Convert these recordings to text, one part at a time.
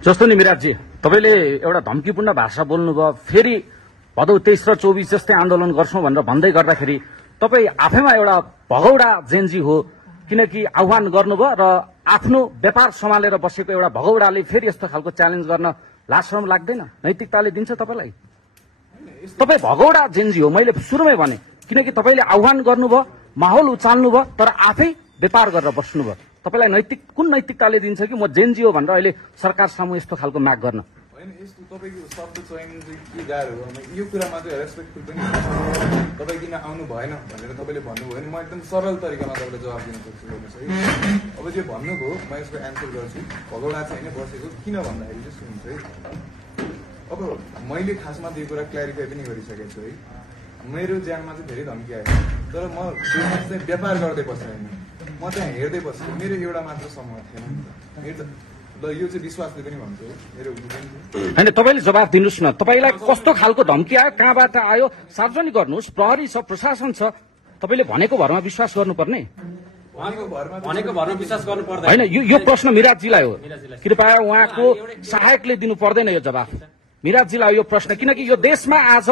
जस्तो नि मिराजी तपाईले एउटा धम्कीपूर्ण भाषा बोल्नुभयो, फेरि भदौ 23 र 24 जस्तै आन्दोलन गर्छौं भनेर भन्दै गर्दाखेरि तपाई आफैमा एउटा भगौडा जेन्जी हो, किनकि आह्वान गर्नुभयो र आफ्नो व्यापार सम्हालेर बसेको एउटा भगौडाले फेरि यस्तो खालको च्यालेन्ज गर्न लाज शरम लाग्दैन? नैतिकताले दिन्छ तपाईलाई? तपाई भगौडा जेन्जी हो, मैले सुरुमै भने, किनकि तपाईले आह्वान गर्नुभयो, माहौल उचाल्नुभयो, तर आफै व्यापार गरेर बस्नुभयो। तपाईलाई कुन नैतिकताले दिन्छ कि म जेन्जी हो भनेर अहिले सरकार सामु यस्तो खालको माग गर्न? हैन, यस्तो तपाईको शब्द चयन चाहिँ के गाह्रो हो? यो कुरामा चाहिँ रेस्पेक्टफुल पनि तपाई किन आउनु भएन भनेर तपाईले भन्नुभयो भने म एकदम सरल तरिकामा तपाईलाई जवाफ दिन सक्छु हेर्नुस् है। अब जे भन्नुभयो म यसको एन्सर गर्छु। भगौडा चाहिँ हैन बसेको किन भन्दाखेरि चाहिँ सुन्नुस् है। अब मैले खासमा त्यो कुरा क्ल्यारिफाई पनि गरिसकेको छु है। मेरो ज्यानमा चाहिँ धेरै धम्की आयो, तर म चाहिँ व्यापार गर्दै बसेन, म चाहिँ हेर्दै बसेँ। मेरो एउटा मात्र समूह थिएन नि त। ल यो चाहिँ विश्वासले पनि भन्छु मेरो हैन। तपाईले जवाफ दिनुस् न, तपाईलाई कस्तो खालको धम्की आयो, कहाँबाट आयो, सार्वजनिक गर्नुस्। प्रहरी छ, प्रशासन छ, तपाईले भनेको भरमा विश्वास गर्नुपर्ने, भनेको भरमा विश्वास गर्नु पर्दैन। हैन, यो प्रश्न मिराजीलाई हो, कृपया उहाँको सहायकले दिनु पर्दैन यो जवाफ। मिराजीलाई यो प्रश्न, किनकि यो देशमा आज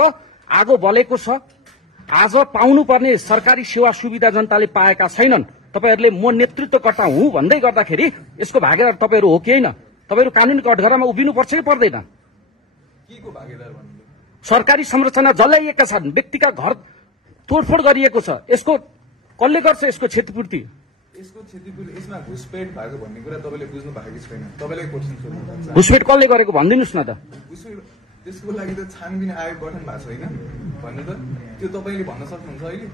आगो बलेको छ, आज पाउनुपर्ने सरकारी सेवा सुविधा जनताले पाएका छैनन्। तपाईहरुले म नेतृत्वकर्ता हुँ भन्दै गर्दाखेरि यसको भागीदार तपाईहरु हो कि हैन? तपाईहरु कानुनी कठघरामा उभिनु पर्छ कि पर्दैन? केको भागीदार भन्नु? सरकारी संरचना जलाइएका छन्, व्यक्तिका घर तोडफोड गरिएको छ, यसको कसले गर्छ? यसको क्षतिपूर्ति यसको क्षतिपूर्ति यसमा घुसपेट भएको भन्ने कुरा तपाईले बुझ्नु भएको कि छैन? तपाईलाई क्वेशन सोध्नु। घुसपेट कसले गरेको भनिदिनुस् न त। घुसपेट त्यसको लागि त छानबिन आयोग गठन भएको छैन भन्नु त, त्यो तपाईले भन्न सक्नुहुन्छ अहिले?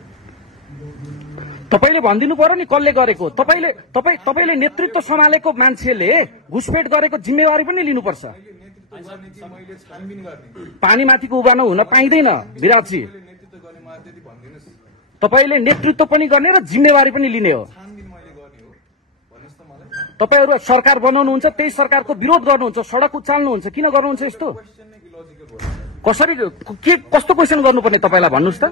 तपाईले भनिदिनु पर्यो नि कसले गरेको। तपाईले नेतृत्व सम्हालेको मान्छेले घुसपेट गरेको जिम्मेवारी पनि लिनुपर्छ। पानीमाथिको उभानो हुन पाइँदैन विराटजी। तपाईले नेतृत्व पनि गर्ने र जिम्मेवारी पनि लिने हो। तपाईहरु सरकार बनाउनुहुन्छ, त्यही सरकारको विरोध गर्नुहुन्छ, सडक उचाल्नुहुन्छ, किन गर्नुहुन्छ यस्तो? कसरी कस्तो क्वेसन गर्नुपर्ने तपाईलाई भन्नुस् त?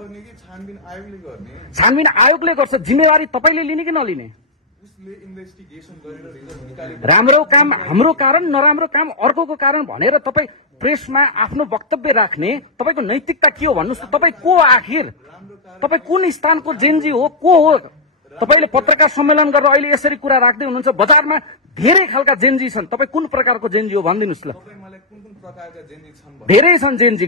छानबिन आयोगले गर्छ, जिम्मेवारी तपाईले लिने कि नलिने? राम्रो काम हाम्रो कारण, नराम्रो काम अर्कोको कारण भनेर तपाई प्रेसमा आफ्नो वक्तव्य राख्ने तपाईको नैतिकता के हो भन्नुस् त? तपाई को हो आखिर? तपाई कुन स्थानको जेन्जी हो, को हो? तपाईले पत्रकार सम्मेलन गरेर अहिले यसरी कुरा राख्दै हुनुहुन्छ। बजारमा धेरै खालका जेन्जी छन्, तपाई कुन प्रकारको जेन्जी हो भनिदिनुस् ल। धेरै छन् जेन्जी।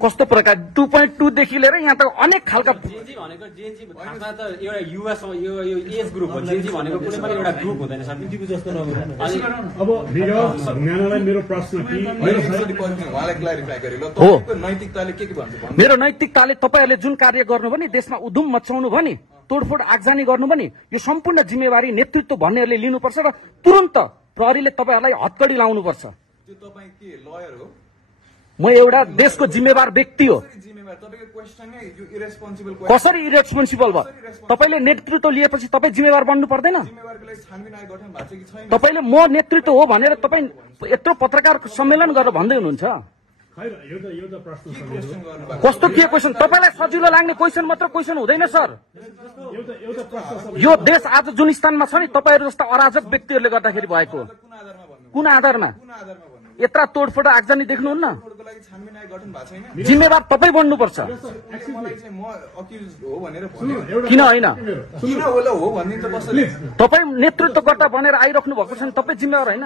कस्तो प्रकार? 2.2 देखि लिएर यहाँ त अनेक खालका जेन्जी भनेको जेन्जी खासमा त एउटा युवा यो एज ग्रुप हो। जेन्जी भनेको कुनै पनि एउटा ग्रुप हुँदैन सर, बिन्दुको जस्तो नभएर। अब ज्ञानलाई मेरो प्रश्न के उहाँलाई क्ल्यारिफाई गरे ल, तपाईको नैतिकताले के भन्छ? मेरो नैतिकताले तपाईहरुले जुन कार्य गर्नुभयो नि, देशमा उधुम मचाउनु भयो नि, तोडफोड आगजनी गर्नुभयो नि, यो सम्पूर्ण जिम्मेवारी नेतृत्व भन्नेहरूले लिनुपर्छ र तुरन्त प्रहरीले तपाईहरुलाई हतकडी लाउनुपर्छ। त्यो तपाई के लयर हो? म एउटा देशको जिम्मेवार व्यक्ति हो। कसरी इरेस्पोन्सिबल भयो? तपाईले नेतृत्व लिएपछि तपाई जिम्मेवार बन्नु पर्दैन? तपाईले म नेतृत्व हो भनेर तपाई यत्रो पत्रकार सम्मेलन गरेर भन्दै हुनुहुन्छ। कस्तो के क्वेसन? तपाईलाई सजिलो लाग्ने क्वेसन मात्र क्वेसन हुँदैन सर। यो देश आज जुन स्थानमा छ नि, तपाईहरु जस्ता अराजक व्यक्तिहरूले गर्दाखेरि भएको। कुन आधारमा? यत्रा तोडफोड आगजनी देख्नुहुन्न? जिम्मेवार तपाई बन्नुपर्छ। किन होइन? तपाई नेतृत्वकर्ता बनेर आइराख्नु भएको छ नि, तपाई जिम्मेवार होइन?